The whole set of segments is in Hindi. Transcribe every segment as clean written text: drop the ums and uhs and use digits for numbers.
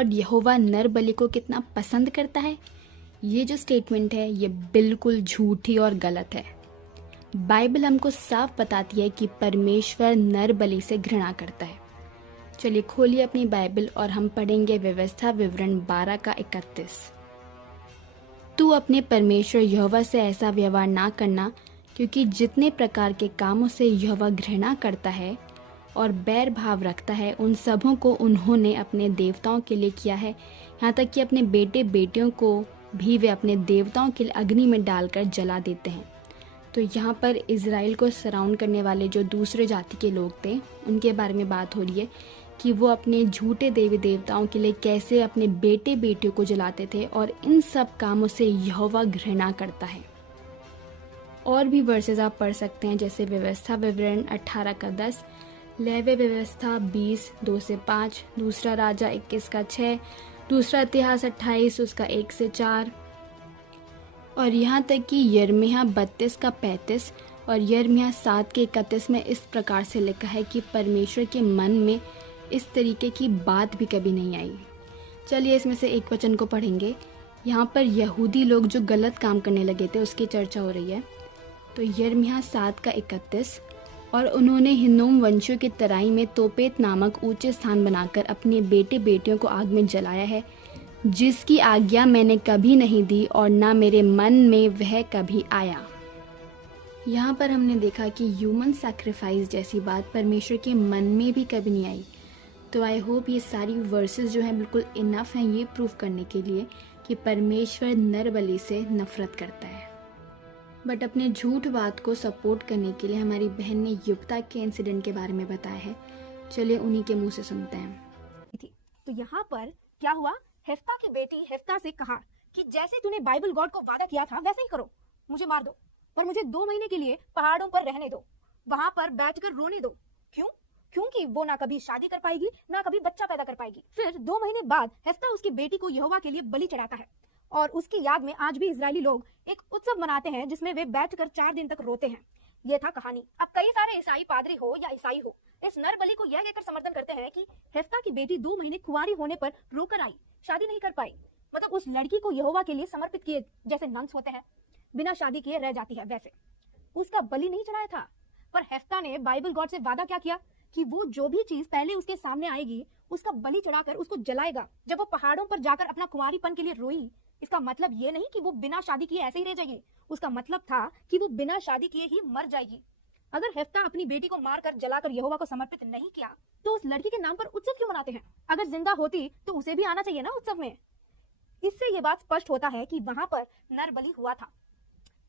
गॉड यहोवा नर बलि को कितना पसंद करता है, ये जो स्टेटमेंट है ये बिल्कुल झूठी और गलत है। बाइबल हमको साफ बताती है कि परमेश्वर नर बलि से घृणा करता है। चलिए खोलिए अपनी बाइबल और हम पढ़ेंगे व्यवस्था विवरण 12 का 31। तू अपने परमेश्वर यहोवा से ऐसा व्यवहार ना करना, क्योंकि जितने प्रकार के कामों से यहोवा घृणा करता है और बैर भाव रखता है, उन सबों को उन्होंने अपने देवताओं के लिए किया है। यहाँ तक कि अपने बेटे बेटियों को भी वे अपने देवताओं के लिए अग्नि में डालकर जला देते हैं। तो यहाँ पर इज़राइल को सराउंड करने वाले जो दूसरे जाति के लोग थे, उनके बारे में बात हो रही है कि वो अपने झूठे देवी देवताओं के लिए कैसे अपने बेटे बेटियों को जलाते थे, और इन सब कामों से यहोवा घृणा करता है। और भी वर्सेस आप पढ़ सकते हैं, जैसे व्यवस्था विवरण 18 का 10, लेवी व्यवस्था 20 2 से 5, दूसरा राजा 21 का 6, दूसरा इतिहास 28 उसका 1 से 4, और यहाँ तक कि यिर्मयाह 32 का 35 और यिर्मयाह 7 के 31 में इस प्रकार से लिखा है कि परमेश्वर के मन में इस तरीके की बात भी कभी नहीं आई। चलिए इसमें से एक वचन को पढ़ेंगे। यहाँ पर यहूदी लोग जो गलत काम करने लगे थे उसकी चर्चा हो रही है। तो यिर्मयाह 7 का 31, और उन्होंने हिन्नोम वंशियों की तराई में तोपेत नामक ऊंचे स्थान बनाकर अपने बेटे बेटियों को आग में जलाया है, जिसकी आज्ञा मैंने कभी नहीं दी और ना मेरे मन में वह कभी आया। यहाँ पर हमने देखा कि ह्यूमन सैक्रिफाइस जैसी बात परमेश्वर के मन में भी कभी नहीं आई। तो आई होप ये सारी वर्सेस जो हैं बिल्कुल इनफ हैं ये प्रूफ करने के लिए कि परमेश्वर नर बलि से नफरत करता है। बट अपने झूठ बात को सपोर्ट करने के लिए हमारी बहन ने युक्ता के इंसिडेंट के बारे में बताया है। चलिए उन्हीं के मुंह से सुनते हैं। तो यहाँ पर क्या हुआ, हेफ्ता की बेटी हेफ्ता से कहा कि जैसे तूने बाइबल गॉड को वादा किया था वैसे ही करो, मुझे मार दो पर मुझे 2 महीने के लिए पहाड़ों पर रहने दो, वहां पर बैठकर रोने दो। क्यों? क्योंकि वो ना कभी शादी कर पाएगी ना कभी बच्चा पैदा कर पाएगी। फिर 2 महीने बाद हेफ्ता उसकी बेटी को यहोवा के लिए बलि चढ़ाता है, और उसकी याद में आज भी इजरायली लोग एक उत्सव मनाते हैं जिसमें वे बैठकर 4 दिन तक रोते हैं। ये था कहानी। अब कई सारे ईसाई पादरी हो या ईसाई हो इस नर बलि को यह कहकर समर्थन करते हैं कि हेफ्ता की बेटी 2 महीने कुंवारी होने पर रोकर आई, शादी नहीं कर पाई, मतलब उस लड़की को यहोवा के लिए समर्पित किए, जैसे नंस होते हैं बिना शादी किए रह जाती है वैसे। उसका बलि नहीं चढ़ाया था, पर हेफ्ता ने बाइबल गॉड से वादा क्या किया कि वो जो भी चीज पहले उसके सामने आएगी उसका बलि चढ़ाकर उसको जलाएगा। जब वो पहाड़ों पर जाकर अपना कुंवारीपन के लिए रोई, इसका मतलब ये नहीं कि वो बिना शादी किए ऐसे ही रह जाएगी, उसका मतलब था कि वो बिना शादी किए ही मर जाएगी। अगर हेफ्ता अपनी बेटी को मारकर जलाकर यहोवा को समर्पित नहीं किया तो उस लड़की के नाम पर उत्सव क्यों मनाते हैं? अगर जिंदा होती तो उसे भी आना चाहिए ना उत्सव में। इससे ये बात स्पष्ट होता है कि वहां पर नर बलि हुआ था।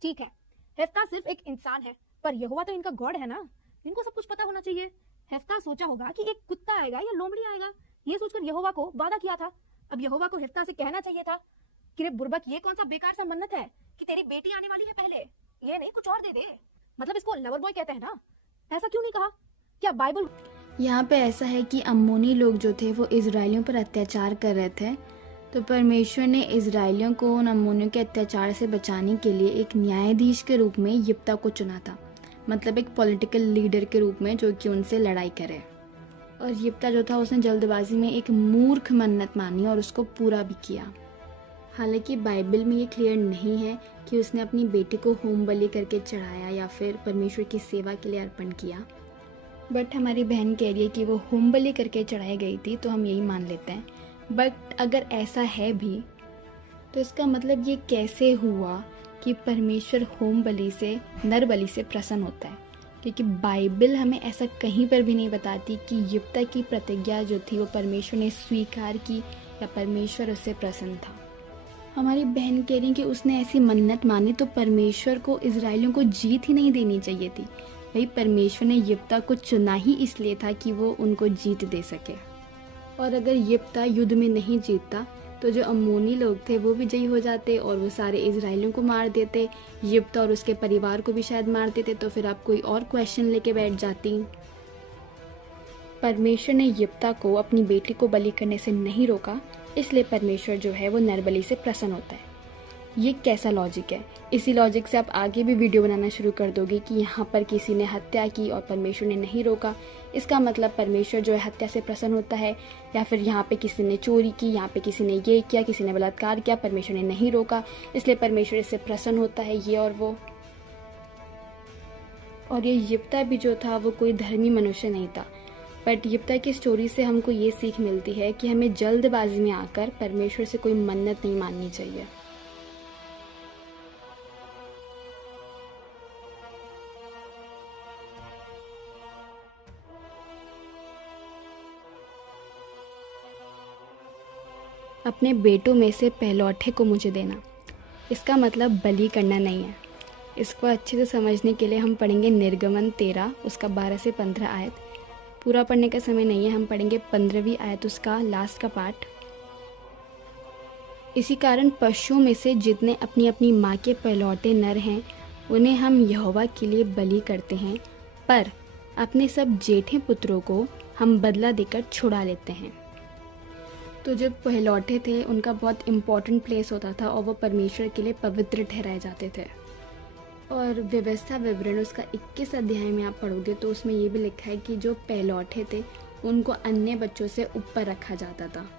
ठीक है, हेफ्ता सिर्फ एक इंसान है, पर यहोवा तो इनका गॉड है ना, इनको सब कुछ पता होना चाहिए। हेफ्ता सोचा होगा कि एक कुत्ता आएगा या लोमड़ी आएगा, ये सोचकर यहोवा को वादा किया था। अब यहोवा को हेफ्ता से कहना चाहिए था कि रे बुर्बक, ये कौन सा बेकार सा मन्नत है कि तेरी बेटी आने वाली है, पहले ये नहीं कुछ और दे दे, मतलब इसको लवर बॉय कहते हैं ना, ऐसा क्यों नहीं कहा? क्या बाइबल यहाँ पे ऐसा है कि अम्मोनी लोग जो थे वो इजराइलियों पर अत्याचार कर रहे थे, तो परमेश्वर ने इजराइलियों को उन अम्मोनियों के अत्याचार से बचाने के लिए एक न्यायाधीश के रूप में यिप्ता को चुना था, मतलब एक पॉलिटिकल लीडर के रूप में जो कि उनसे लड़ाई करे। और यिप्ता जो था उसने जल्दबाजी में एक मूर्ख मन्नत मानी और उसको पूरा भी किया। हालांकि बाइबल में ये क्लियर नहीं है कि उसने अपनी बेटी को होम बलि करके चढ़ाया या फिर परमेश्वर की सेवा के लिए अर्पण किया, बट हमारी बहन कह रही है कि वो होम बलि करके चढ़ाई गई थी, तो हम यही मान लेते हैं। बट अगर ऐसा है भी तो इसका मतलब ये कैसे हुआ कि परमेश्वर होम बलि से, नर बलि से प्रसन्न होता है? क्योंकि बाइबल हमें ऐसा कहीं पर भी नहीं बताती कि यिप्ता की प्रतिज्ञा जो थी वो परमेश्वर ने स्वीकार की या परमेश्वर उससे प्रसन्न था। हमारी बहन कह रही कि उसने ऐसी मन्नत मानी तो परमेश्वर को इजराइलियों को जीत ही नहीं देनी चाहिए थी। भाई परमेश्वर ने यिप्ता को चुना ही इसलिए था कि वो उनको जीत दे सके, और अगर यिप्ता युद्ध में नहीं जीतता तो जो अम्मोनी लोग थे वो विजयी हो जाते और वो सारे इजराइलियों को मार देते, यिप्ता और उसके परिवार को भी शायद मार देते, तो फिर आप कोई और क्वेश्चन लेके बैठ जाती। परमेश्वर ने यिप्ता को अपनी बेटी को बलि करने से नहीं रोका, इसलिए परमेश्वर जो है वो नर बलि से प्रसन्न होता है। ये कैसा लॉजिक है? इसी लॉजिक से आप आगे भी वीडियो बनाना शुरू कर दोगे कि यहाँ पर किसी ने हत्या की और परमेश्वर ने नहीं रोका, इसका मतलब परमेश्वर जो है हत्या से प्रसन्न होता है। या फिर यहाँ पे किसी ने चोरी की, यहाँ पे किसी ने ये किया, किसी ने बलात्कार किया, परमेश्वर ने नहीं रोका, इसलिए परमेश्वर इससे प्रसन्न होता है, ये और वो। और ये यिप्ता भी जो था वो कोई धर्मी मनुष्य नहीं था, बट यिप्ता की स्टोरी से हमको ये सीख मिलती है कि हमें जल्दबाजी में आकर परमेश्वर से कोई मन्नत नहीं माननी चाहिए। अपने बेटों में से पहलौठे को मुझे देना, इसका मतलब बलि करना नहीं है। इसको अच्छे से समझने के लिए हम पढ़ेंगे निर्गमन 13 उसका 12 से 15 आयत। पूरा पढ़ने का समय नहीं है, हम पढ़ेंगे 15वीं आयत उसका लास्ट का पार्ट। इसी कारण पशुओं में से जितने अपनी अपनी माँ के पहलौठे नर हैं उन्हें हम यहोवा के लिए बलि करते हैं, पर अपने सब जेठे पुत्रों को हम बदला देकर छुड़ा लेते हैं। तो जो पहलौठे थे उनका बहुत इम्पोर्टेंट प्लेस होता था और वो परमेश्वर के लिए पवित्र ठहराए जाते थे। और व्यवस्था विवरण उसका 21 अध्याय में आप पढ़ोगे तो उसमें ये भी लिखा है कि जो पहलौठे थे उनको अन्य बच्चों से ऊपर रखा जाता था।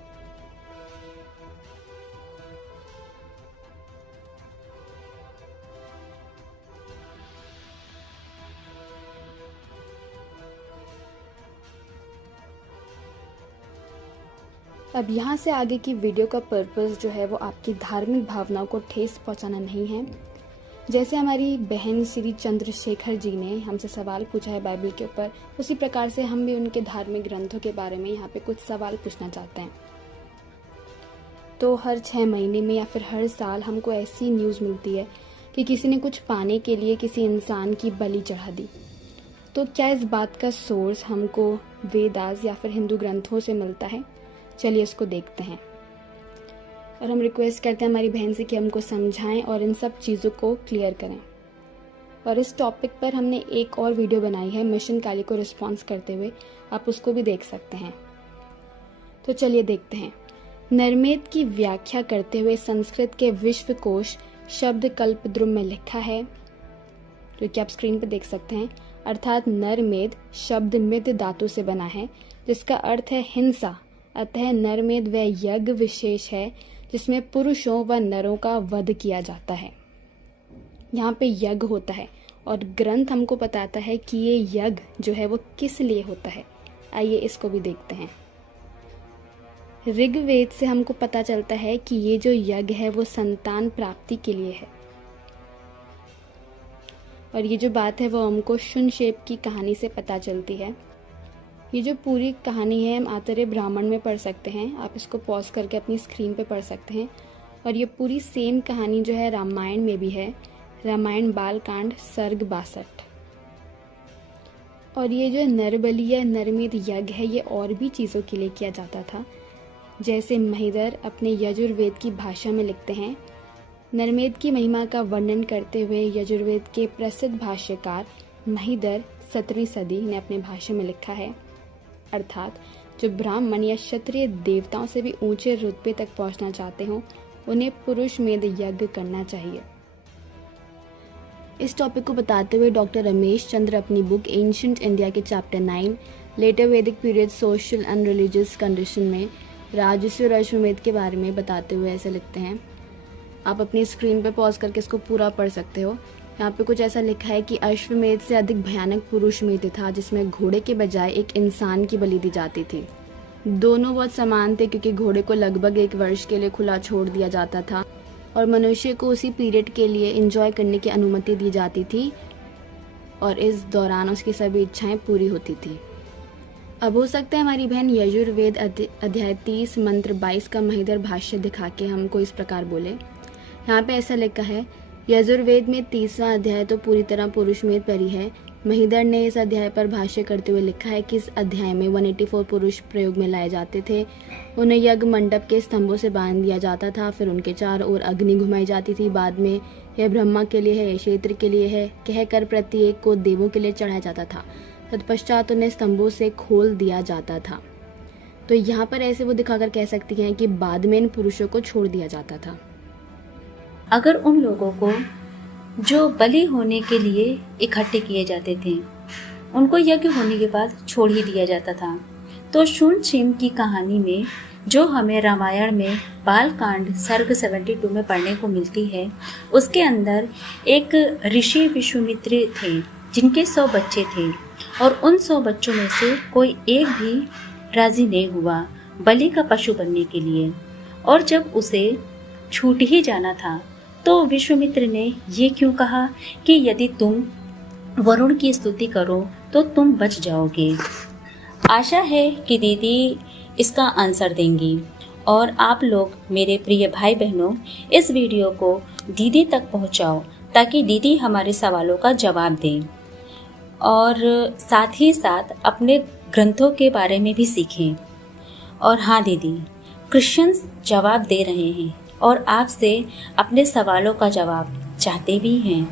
अब यहाँ से आगे की वीडियो का पर्पस जो है वो आपकी धार्मिक भावनाओं को ठेस पहुँचाना नहीं है। जैसे हमारी बहन श्री चंद्रशेखर जी ने हमसे सवाल पूछा है बाइबल के ऊपर, उसी प्रकार से हम भी उनके धार्मिक ग्रंथों के बारे में यहाँ पे कुछ सवाल पूछना चाहते हैं। तो हर 6 महीने में या फिर हर साल हमको ऐसी न्यूज़ मिलती है कि किसी ने कुछ पाने के लिए किसी इंसान की बलि चढ़ा दी। तो क्या इस बात का सोर्स हमको वेदास या फिर हिंदू ग्रंथों से मिलता है? चलिए इसको देखते हैं। और हम रिक्वेस्ट करते हैं हमारी बहन से कि हमको समझाएं और इन सब चीज़ों को क्लियर करें। और इस टॉपिक पर हमने एक और वीडियो बनाई है मिशन काली को रिस्पॉन्स करते हुए, आप उसको भी देख सकते हैं। तो चलिए देखते हैं। नरमेद की व्याख्या करते हुए संस्कृत के विश्वकोश शब्द कल्पद्रुम में लिखा है, जो कि आप स्क्रीन पर देख सकते हैं, अर्थात नरमेद शब्द मिद धातु से बना है जिसका अर्थ है हिंसा। अतः नरमेद वह यज्ञ विशेष है जिसमें पुरुषों व नरों का वध किया जाता है। यहाँ पे यज्ञ होता है और ग्रंथ हमको बताता है कि ये यज्ञ जो है वो किस लिए होता है। आइए इसको भी देखते हैं। ऋग्वेद से हमको पता चलता है कि ये जो यज्ञ है वो संतान प्राप्ति के लिए है। और ये जो बात है वो हमको शुनशेप की कहानी से पता चलती है। ये जो पूरी कहानी है हम आतरे ब्राह्मण में पढ़ सकते हैं, आप इसको पॉज करके अपनी स्क्रीन पे पढ़ सकते हैं। और ये पूरी सेम कहानी जो है रामायण में भी है, रामायण बालकांड सर्ग 62। और ये जो नरबलि या नरमेद यज्ञ है ये और भी चीज़ों के लिए किया जाता था। जैसे महिदर अपने यजुर्वेद की भाषा में लिखते हैं। नरमेद की महिमा का वर्णन करते हुए यजुर्वेद के प्रसिद्ध भाष्यकार महिदर 7वीं सदी ने अपने भाष्य में लिखा है, अर्थात जो ब्राह्मण या क्षत्रिय देवताओं से भी ऊंचे रुतबे तक पहुंचना चाहते हो उन्हें पुरुष मेद यज्ञ करना चाहिए। इस टॉपिक को बताते हुए डॉक्टर रमेश चंद्र अपनी बुक एंशिएंट इंडिया के चैप्टर 9 लेटर वैदिक period social and religious condition में राजस्व और अश्वमेध के बारे में बताते हुए ऐसे लिखते हैं। आप अपनी स्क्रीन पर पॉज करके इसको पूरा पढ़ सकते हो। यहाँ पे कुछ ऐसा लिखा है कि अश्वमेध से अधिक भयानक पुरुष मेध था जिसमें घोड़े के बजाय एक इंसान की बलि दी जाती थी। दोनों बहुत समान थे क्योंकि घोड़े को लगभग 1 वर्ष के लिए खुला छोड़ दिया जाता था और मनुष्य को उसी पीरियड के लिए एंजॉय करने की अनुमति दी जाती थी और इस दौरान उसकी सभी इच्छाएं पूरी होती थी। अब हो सकता है हमारी बहन यजुर्वेद अध्याय 30 मंत्र 22 का महिदर भाष्य दिखा के हमको इस प्रकार बोले। यहाँ पे ऐसा लिखा है, यजुर्वेद में 30वां अध्याय तो पूरी तरह पुरुष मेद पर ही है। महिदर ने इस अध्याय पर भाष्य करते हुए लिखा है कि इस अध्याय में 184 पुरुष प्रयोग में लाए जाते थे। उन्हें यज्ञ मंडप के स्तंभों से बांध दिया जाता था, फिर उनके चारों ओर अग्नि घुमाई जाती थी। बाद में यह ब्रह्मा के लिए है, यह क्षेत्र के लिए है कहकर प्रत्येक को देवों के लिए चढ़ाया जाता था। तत्पश्चात उन्हें स्तंभों से खोल दिया जाता था। तो यहाँ पर ऐसे वो दिखाकर कह सकती हैं कि बाद में इन पुरुषों को छोड़ दिया जाता था। अगर उन लोगों को जो बलि होने के लिए इकट्ठे किए जाते थे उनको यज्ञ होने के बाद छोड़ ही दिया जाता था। तो शून छिम की कहानी में जो हमें रामायण में बाल कांड सर्ग 72 में पढ़ने को मिलती है, उसके अंदर एक ऋषि विश्वामित्र थे जिनके 100 बच्चे थे और उन 100 बच्चों में से कोई एक भी राजी नहीं हुआ बलि का पशु बनने के लिए। और जब उसे छूट ही जाना था तो विश्वामित्र ने ये क्यों कहा कि यदि तुम वरुण की स्तुति करो तो तुम बच जाओगे। आशा है कि दीदी इसका आंसर देंगी और आप लोग मेरे प्रिय भाई बहनों इस वीडियो को दीदी तक पहुंचाओ ताकि दीदी हमारे सवालों का जवाब दें और साथ ही साथ अपने ग्रंथों के बारे में भी सीखें। और हाँ दीदी, क्रिश्चियंस जवाब दे रहे हैं और आपसे अपने सवालों का जवाब चाहते भी हैं।